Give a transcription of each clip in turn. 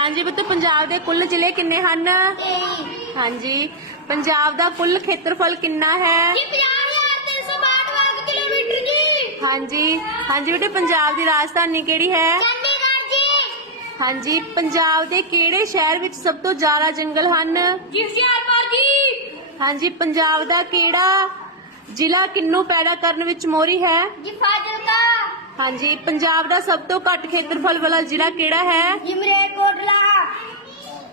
ਹਾਂਜੀ ਬਤੋ ਪੰਜਾਬ ਦੇ ਕੁੱਲ ਜ਼ਿਲ੍ਹੇ ਕਿੰਨੇ ਹਨ? ਹਾਂਜੀ। ਪੰਜਾਬ ਦਾ ਕੁੱਲ ਖੇਤਰਫਲ ਕਿੰਨਾ ਹੈ? ਜੀ 50362 ਵਰਗ ਕਿਲੋਮੀਟਰ ਜੀ। ਹਾਂਜੀ। ਹਾਂਜੀ ਬੇਟੇ ਪੰਜਾਬ ਦੀ ਰਾਜਧਾਨੀ ਕਿਹੜੀ ਹੈ? ਚੰਡੀਗੜ੍ਹ ਜੀ। ਹਾਂਜੀ ਪੰਜਾਬ ਦੇ ਕਿਹੜੇ ਸ਼ਹਿਰ ਵਿੱਚ ਸਭ ਤੋਂ ਜ਼ਿਆਦਾ ਜੰਗਲ ਹਨ? ਜੀ ਹੁਸ਼ਿਆਰਪੁਰ ਜੀ। ਹਾਂਜੀ ਪੰਜਾਬ ਦਾ ਕਿਹੜਾ ਜ਼ਿਲ੍ਹਾ ਕਿੰਨੂ ਪੈਦਾ ਕਰਨ ਵਿੱਚ ਮੋਰੀ ਹੈ? ਜੀ ਫਾਜ਼ਿਲਕਾ। ਹਾਂਜੀ ਪੰਜਾਬ ਦਾ ਸਭ ਤੋਂ ਘੱਟ ਖੇਤਰਫਲ ਵਾਲਾ ਜ਼ਿਲ੍ਹਾ ਕਿਹੜਾ ਹੈ? ਜੀ ਮਰੇਕੋਟਲਾ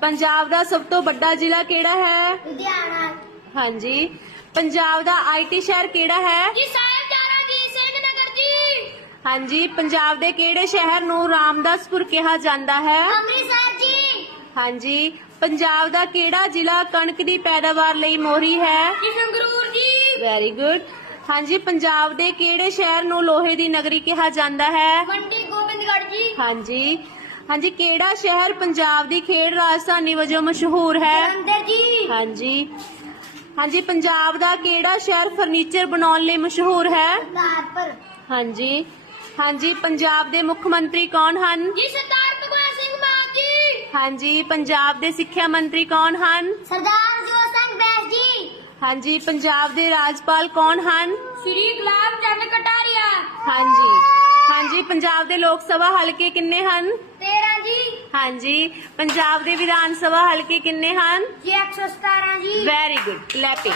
ਪੰਜਾਬ ਦਾ ਸਭ ਤੋਂ ਵੱਡਾ ਜ਼ਿਲ੍ਹਾ ਕਿਹੜਾ ਹੈ? ਲੁਧਿਆਣਾ। ਹਾਂਜੀ ਪੰਜਾਬ ਦਾ ਆਈਟੀ ਸ਼ਹਿਰ ਕਿਹੜਾ ਹੈ? ਜੀ ਸਾਹਿਬਜ਼ਾਦਾ ਜੀ ਸਿੰਘ ਨਗਰ ਜੀ। ਹਾਂਜੀ ਪੰਜਾਬ ਦੇ ਕਿਹੜੇ ਸ਼ਹਿਰ ਨੂੰ ਰਾਮਦਾਸਪੁਰ ਕਿਹਾ ਜਾਂਦਾ ਹੈ? ਅੰਮ੍ਰਿਤਸਰ ਜੀ। ਹਾਂਜੀ ਪੰਜਾਬ ਦਾ ਕਿਹੜਾ ਜ਼ਿਲ੍ਹਾ ਕਣਕ ਦੀ ਪੈਦਾਵਾਰ ਲਈ ਮੋਹਰੀ ਹੈ? ਜੀ ਸੰਗਰੂਰ ਜੀ। ਵੈਰੀ ਗੁੱਡ ਹਾਂਜੀ ਪੰਜਾਬ ਦੇ ਕਿਹੜੇ ਸ਼ਹਿਰ ਨੂੰ ਲੋਹੇ ਦੀ ਨਗਰੀ ਕਿਹਾ ਜਾਂਦਾ ਹੈ? ਮੰਡੀ ਗੋਬਿੰਦਗੜ੍ਹ ਜੀ। ਹਾਂਜੀ। ਹਾਂਜੀ ਕਿਹੜਾ ਸ਼ਹਿਰ ਪੰਜਾਬ ਦੀ ਖੇਡ ਰਾਜਧਾਨੀ ਵਜੋਂ ਮਸ਼ਹੂਰ ਹੈ? ਜਲੰਧਰ ਜੀ। ਹਾਂਜੀ। ਹਾਂਜੀ ਪੰਜਾਬ ਦਾ ਕਿਹੜਾ ਸ਼ਹਿਰ ਫਰਨੀਚਰ ਬਣਾਉਣ ਲਈ ਮਸ਼ਹੂਰ ਹੈ? ਕਰਤਾਰਪੁਰ ਹਾਂਜੀ। ਹਾਂਜੀ ਪੰਜਾਬ ਦੇ ਮੁੱਖ ਮੰਤਰੀ ਕੌਣ ਹਨ? ਜੀ ਸਰਦਾਰ ਭਗਵੰਤ ਸਿੰਘ ਮਾਨ ਜੀ। ਹਾਂਜੀ ਪੰਜਾਬ ਦੇ ਸਿੱਖਿਆ ਮੰਤਰੀ ਕੌਣ ਹਨ? ਸਰਦਾਰ ਹਾਂਜੀ ਪੰਜਾਬ ਦੇ ਰਾਜਪਾਲ ਕੌਣ ਹਨ? ਸ੍ਰੀ ਗੁਲਾਬ ਚੰਦ ਕਟਾਰੀਆ। ਹਾਂਜੀ। ਹਾਂਜੀ ਪੰਜਾਬ ਦੇ ਲੋਕ ਸਭਾ ਹਲਕੇ ਕਿੰਨੇ ਹਨ? 13 ਜੀ। ਹਾਂਜੀ ਪੰਜਾਬ ਦੇ ਵਿਧਾਨ ਸਭਾ ਹਲਕੇ ਕਿੰਨੇ ਹਨ? ਜੀ 117 ਜੀ। Very good clapping